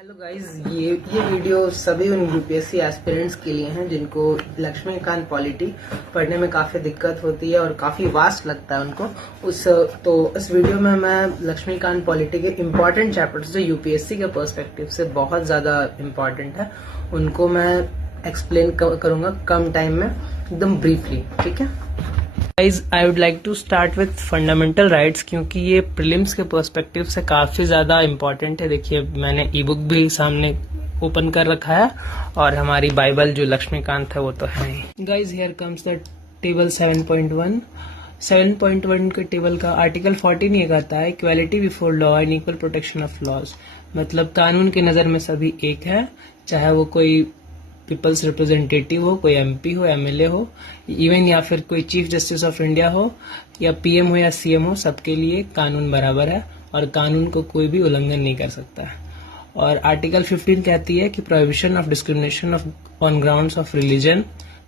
Hello guys, ये video सभी उन यूपीएससी एस्पिरेंट्स के लिए हैं जिनको लक्ष्मीकांत पॉलिटी पढ़ने में काफी दिक्कत होती है और काफी वास्ट लगता है उनको। इस वीडियो में मैं लक्ष्मीकांत पॉलिटी के इम्पोर्टेंट चैप्टर्स जो यूपीएससी के पर्सपेक्टिव से बहुत ज्यादा इम्पोर्टेंट है उनको मैं एक्सप्लेन करूंगा कम टाइम में, एकदम ब्रीफली। ठीक है guys, I would like to start with fundamental rights क्योंकि ये प्रीलिम्स के पर्सपेक्टिव से काफी ज्यादा इम्पोर्टेंट है। देखिए, मैंने ई बुक भी सामने ओपन कर रखा है और हमारी बाइबल जो लक्ष्मीकांत है वो तो है ही। Guys, here comes the table 7.1। 7.1 के टेबल का आर्टिकल 14 ये कहता है equality before law and equal protection of laws. मतलब कानून की नजर में सभी एक है, चाहे वो कोई पीपल्स रिप्रेजेंटेटिव हो, कोई एमपी हो, एमएलए हो, इवन या फिर कोई चीफ जस्टिस ऑफ इंडिया हो या पीएम हो या सीएम हो, सबके लिए कानून बराबर है और कानून को कोई भी उल्लंघन नहीं कर सकता है। और आर्टिकल 15 कहती है कि prohibition of discrimination on grounds of religion,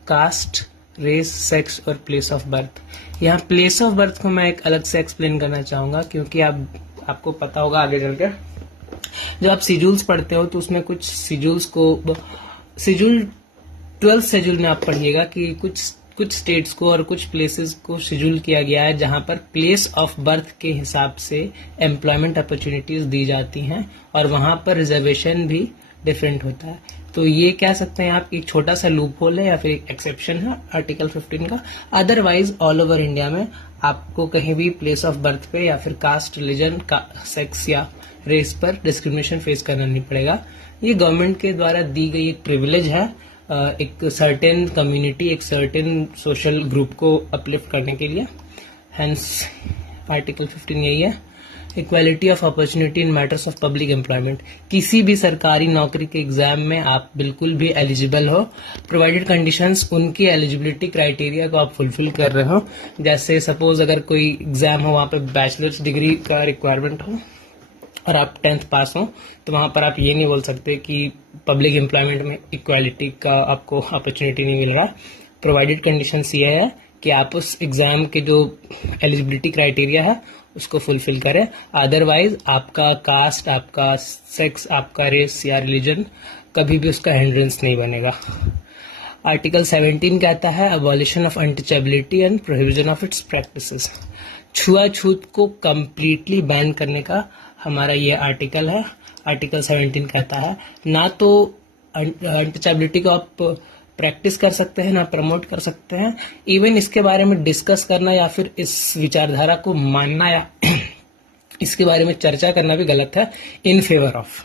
caste, race, sex और प्लेस ऑफ बर्थ। यहाँ प्लेस ऑफ बर्थ को मैं एक अलग से एक्सप्लेन करना चाहूंगा क्योंकि आपको पता होगा आगे चलकर जब आप शेड्यूल्स पढ़ते हो तो उसमें कुछ शेड्यूल्स को शेड्यूल 12 शेड्यूल में आप पढ़िएगा कि कुछ स्टेट्स को और कुछ प्लेसेस को शेड्यूल किया गया है जहां पर प्लेस ऑफ बर्थ के हिसाब से एम्प्लॉयमेंट अपॉर्चुनिटीज दी जाती हैं और वहां पर रिजर्वेशन भी डिफरेंट होता है। तो ये कह सकते हैं आप एक छोटा सा लूप होल है या फिर एक एक्सेप्शन है आर्टिकल 15 का। अदरवाइज ऑल ओवर इंडिया में आपको कहीं भी प्लेस ऑफ बर्थ पे या फिर कास्ट, रिलीजन, सेक्स या रेस पर डिस्क्रिमिनेशन फेस करना नहीं पड़ेगा। ये गवर्नमेंट के द्वारा दी गई एक प्रिविलेज है एक सर्टेन कम्युनिटी, एक सर्टेन सोशल ग्रुप को अपलिफ्ट करने के लिए। हेंस आर्टिकल 15 यही है, equality of opportunity in matters of public employment. किसी भी सरकारी नौकरी के एग्जाम में आप बिल्कुल भी एलिजिबल हो, प्रोवाइडेड कंडीशंस उनकी एलिजिबिलिटी क्राइटेरिया को आप फुलफिल कर रहे हो। जैसे सपोज अगर कोई एग्जाम हो वहां पे बैचलर्स डिग्री का रिक्वायरमेंट हो और आप 10th पास हो तो वहां पर आप ये नहीं बोल सकते कि पब्लिक एम्प्लॉयमेंट में इक्वालिटी का आपको अपॉर्चुनिटी नहीं मिल रहा। प्रोवाइडेड कंडीशंस ये है कि आप उस एग्जाम के जो एलिजिबिलिटी क्राइटेरिया है उसको फुलफिल करें। अदरवाइज आपका कास्ट, आपका सेक्स, आपका रेस या रिलीजन कभी भी उसका हिंड्रेंस नहीं बनेगा। आर्टिकल 17 कहता है abolition of untouchability and prohibition of its practices. छुआछूत को कंप्लीटली बैन करने का हमारा ये आर्टिकल है। आर्टिकल 17 कहता है ना तो अनटचेबिलिटी को आप प्रैक्टिस कर सकते हैं ना प्रमोट कर सकते हैं, इवन इसके बारे में डिस्कस करना या फिर इस विचारधारा को मानना या इसके बारे में चर्चा करना भी गलत है इन फेवर ऑफ।